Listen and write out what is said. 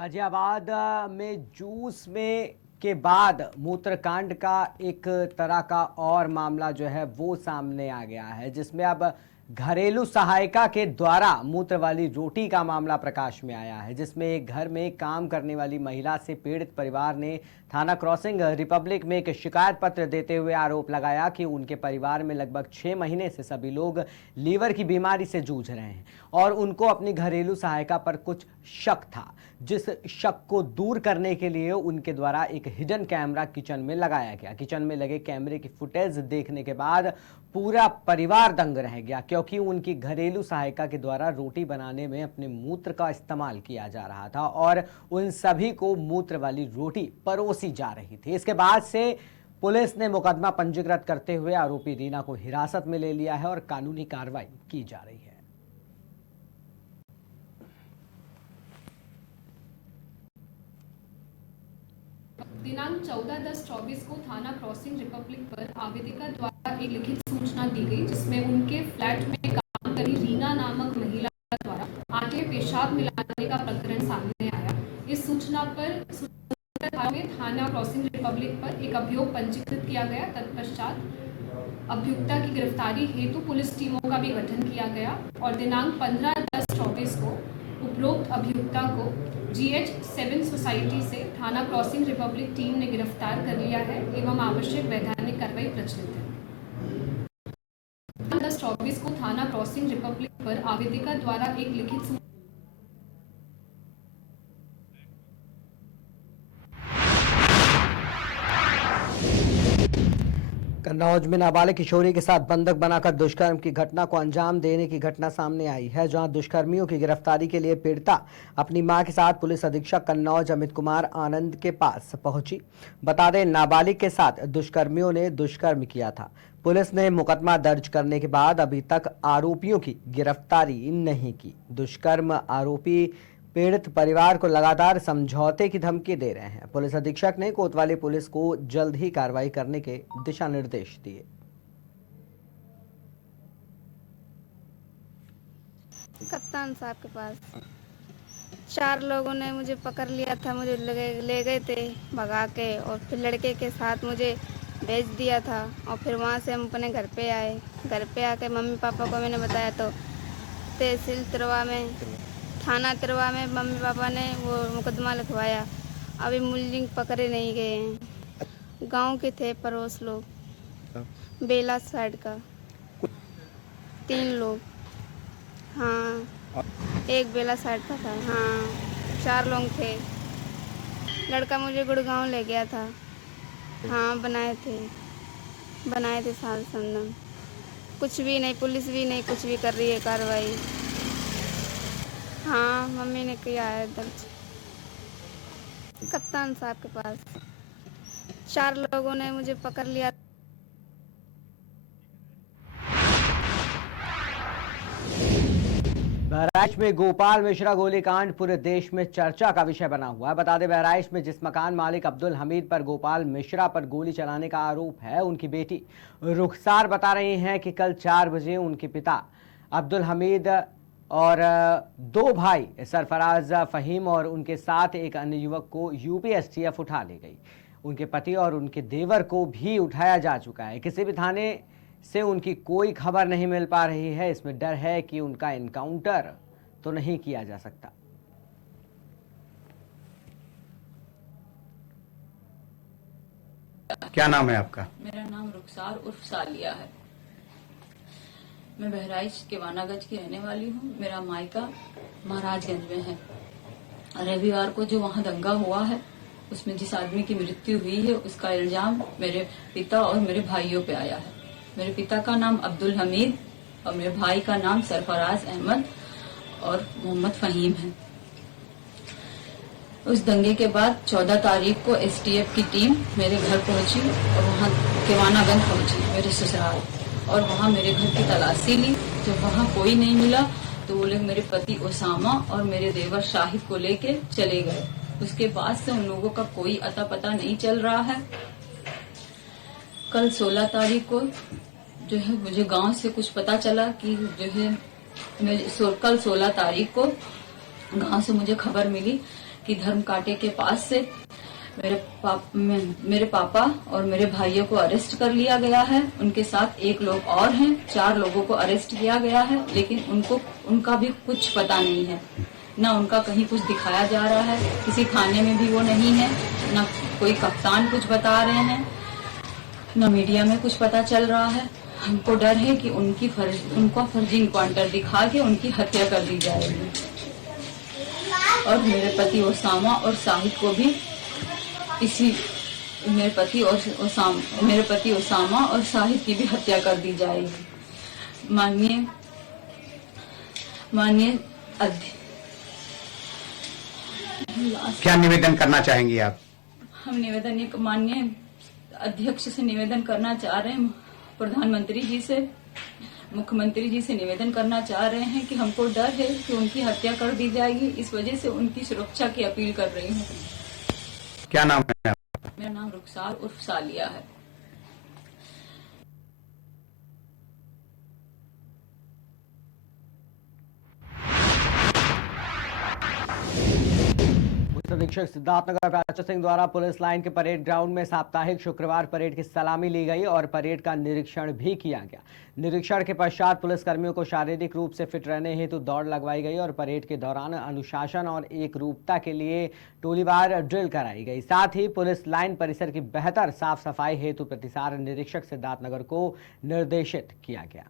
गाजियाबाद में जूस में के बाद मूत्रकांड का एक तरह का और मामला जो है वो सामने आ गया है, जिसमें अब घरेलू सहायिका के द्वारा मूत्र वाली रोटी का मामला प्रकाश में आया है, जिसमें एक घर में काम करने वाली महिला से पीड़ित परिवार ने थाना क्रॉसिंग रिपब्लिक में एक शिकायत पत्र देते हुए आरोप लगाया कि उनके परिवार में लगभग 6 महीने से सभी लोग लीवर की बीमारी से जूझ रहे हैं और उनको अपनी घरेलू सहायिका पर कुछ शक था, जिस शक को दूर करने के लिए उनके द्वारा एक हिडन कैमरा किचन में लगाया गया। किचन में लगे कैमरे की फुटेज देखने के बाद पूरा परिवार दंग रह गया, क्योंकि उनकी घरेलू सहायिका के द्वारा रोटी बनाने में अपने मूत्र का इस्तेमाल किया जा रहा था और उन सभी को मूत्र वाली रोटी परोसी जा रही थी। इसके बाद से पुलिस ने मुकदमा पंजीकृत करते हुए आरोपी रीना को हिरासत में ले लिया है और कानूनी कार्रवाई की जा रही है। दिनांक 14/10/24 को थाना क्रॉसिंग रिपब्लिक पर आवेदिका द्वारा एक लिखित सूचना दी गई, जिसमें उनके फ्लैट में काम करी रीना नामक महिला द्वारा आगे पेशाब मिलाने का प्रकरण सामने आया। इस सूचना पर थाना क्रॉसिंग रिपब्लिक पर एक अभियोग पंजीकृत किया गया। तत्पश्चात अभियुक्ता की गिरफ्तारी हेतु पुलिस टीमों का भी गठन किया गया और दिनांक 15/10/24 को उपरोक्त अभियुक्ता को GH7 सोसाइटी से थाना क्रॉसिंग रिपब्लिक टीम ने गिरफ्तार कर लिया है एवं आवश्यक वैधानिक कार्रवाई प्रचलित है। 15/10/24 को थाना क्रॉसिंग रिपब्लिक पर आवेदिका द्वारा एक लिखित कन्नौज में नाबालिग किशोरी के साथ बंधक बनाकर दुष्कर्म की घटना को अंजाम देने की घटना सामने आई है, जहां दुष्कर्मियों की गिरफ्तारी के लिए पीड़िता अपनी मां के साथ पुलिस अधीक्षक कन्नौज अमित कुमार आनंद के पास पहुंची। बता दें, नाबालिग के साथ दुष्कर्मियों ने दुष्कर्म किया था। पुलिस ने मुकदमा दर्ज करने के बाद अभी तक आरोपियों की गिरफ्तारी नहीं की। दुष्कर्म आरोपी पीड़ित परिवार को लगातार समझौते की धमकी दे रहे हैं। पुलिस अधीक्षक ने कोतवाली पुलिस को जल्द ही कार्रवाई करने के दिशा निर्देश दिए। कप्तान साहब के पास 4 लोगों ने मुझे पकड़ लिया था, मुझे ले गए थे भगा के और फिर लड़के के साथ मुझे भेज दिया था और फिर वहाँ से हम अपने घर पे आए। घर पे आके मम्मी पापा को मैंने बताया तो तहसील तिरवा में थाना तिरवा में मम्मी पापा ने वो मुकदमा लिखवाया। अभी मुलजिम पकड़े नहीं गए हैं। गांव के थे पड़ोस लोग, बेला साइड का 3 लोग। हाँ, एक बेला साइड का था। हाँ, 4 लोग थे। लड़का मुझे गुड़गांव ले गया था। हाँ, बनाए थे साल संदम। कुछ भी नहीं, पुलिस भी नहीं कुछ भी कर रही है कार्रवाई। हाँ, मम्मी ने किया है दर्ज। कप्तान साहब के पास 4 लोगों ने मुझे पकड़ लिया। बहराइच में गोपाल मिश्रा गोलीकांड पूरे देश में चर्चा का विषय बना हुआ है। बता दें, बहराइच में जिस मकान मालिक अब्दुल हमीद पर गोपाल मिश्रा पर गोली चलाने का आरोप है, उनकी बेटी रुखसार बता रही हैं कि कल 4 बजे उनके पिता अब्दुल हमीद और 2 भाई सरफराज फहीम और उनके साथ एक अन्य युवक को UP-STF उठा ले गई। उनके पति और उनके देवर को भी उठाया जा चुका है। किसी भी थाने से उनकी कोई खबर नहीं मिल पा रही है। इसमें डर है कि उनका एनकाउंटर तो नहीं किया जा सकता। क्या नाम है आपका? मेरा नाम रुखसार उर्फ सालिया है। मैं बहराइच के वानागंज की रहने वाली हूँ। मेरा मायका महाराजगंज में है। रविवार को जो वहाँ दंगा हुआ है, उसमें जिस आदमी की मृत्यु हुई है, उसका इल्जाम मेरे पिता और मेरे भाइयों पे आया है। मेरे पिता का नाम अब्दुल हमीद और मेरे भाई का नाम सरफराज अहमद और मोहम्मद फहीम है। उस दंगे के बाद 14 तारीख को STF की टीम मेरे घर पहुंची और वहाँ केवानागंज पहुंची, मेरे ससुराल, और वहाँ मेरे घर की तलाशी ली। जब वहाँ कोई नहीं मिला तो वो लोग मेरे पति ओसामा और मेरे देवर शाहिद को लेके चले गए। उसके बाद से उन लोगों का कोई अता पता नहीं चल रहा है। कल 16 तारीख को जो है मुझे गांव से कुछ पता चला कि जो है कल 16 तारीख को गांव से मुझे खबर मिली कि धर्म कांटे के पास से मेरे पापा और मेरे भाइयों को अरेस्ट कर लिया गया है। उनके साथ एक लोग और हैं, 4 लोगों को अरेस्ट किया गया है, लेकिन उनका भी कुछ पता नहीं है। ना उनका कहीं कुछ दिखाया जा रहा है, किसी थाने में भी वो नहीं है, ना कोई कप्तान कुछ बता रहे हैं, ना मीडिया में कुछ पता चल रहा है। हमको डर है कि उनको फर्जी इनकाउंटर दिखा के उनकी हत्या कर दी जाएगी और मेरे पति ओसामा और शाहिद को भी मेरे पति ओसामा और शाहिद की भी हत्या कर दी जाएगी। माननीय क्या निवेदन करना चाहेंगी आप? हम माननीय अध्यक्ष से निवेदन करना चाह रहे हैं, प्रधानमंत्री जी से, मुख्यमंत्री जी से निवेदन करना चाह रहे हैं कि हमको डर है कि उनकी हत्या कर दी जाएगी। इस वजह से उनकी सुरक्षा की अपील कर रही हूँ। क्या नाम है? मेरा नाम रुखसार उर्फ सालिया है। पुलिस अधीक्षक सिद्धार्थनगर प्राची सिंह द्वारा पुलिस लाइन के परेड ग्राउंड में साप्ताहिक शुक्रवार परेड की सलामी ली गई और परेड का निरीक्षण भी किया गया। निरीक्षण के पश्चात पुलिस कर्मियों को शारीरिक रूप से फिट रहने हेतु दौड़ लगवाई गई और परेड के दौरान अनुशासन और एकरूपता के लिए टोलीवार ड्रिल कराई गई। साथ ही पुलिस लाइन परिसर की बेहतर साफ सफाई हेतु प्रतिसार निरीक्षक सिद्धार्थनगर को निर्देशित किया गया।